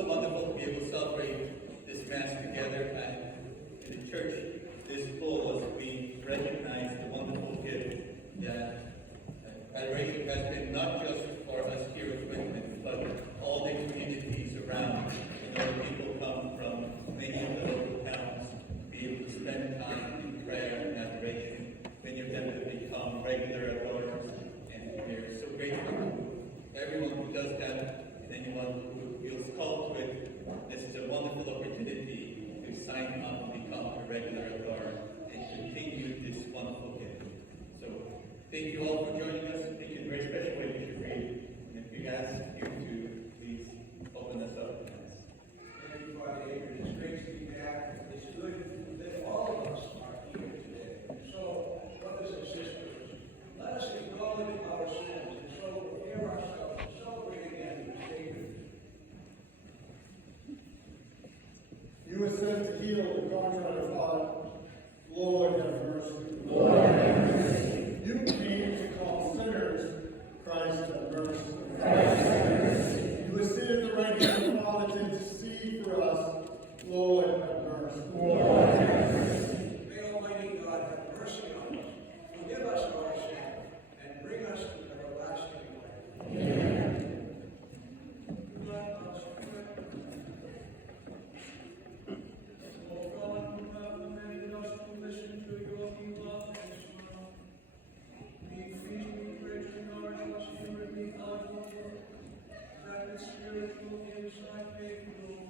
so wonderful to be able to celebrate this Mass together and in the church. This full as we recognize the wonderful gift that adoration has been not just for us here at Whitman, but all the communities around. People come from many of the local towns to be able to spend time in prayer and adoration. Many of them have become regular adorers, and we're so grateful to everyone who does that, and anyone who feels called to it. This is a wonderful opportunity to sign up, become a regular adorer, and continue this wonderful gift. So, thank you all for joining us. Thank you in a very special way, Bishop Reed. And if we ask you to please open us up. Thank you, Father Adrian. It's great to be back. It's good that all of us are here today. And so, brothers and sisters, let us acknowledge our sins and so prepare ourselves to celebrate again the Savior. You were sent to heal the contrite heart. Lord, have mercy. Lord, have mercy. You came to call sinners. Christ, have mercy. Christ, have mercy. You were seated at the right hand of the Father to intercede for us. Lord, have mercy. Lord, have mercy. May Almighty God have mercy on us, forgive us our sins, and bring us to everlasting life. Amen. Let us pray. O God, who have commanded us to listen to your beloved Son, be freely rich in our trust in the out of work, that the spiritual insight may grow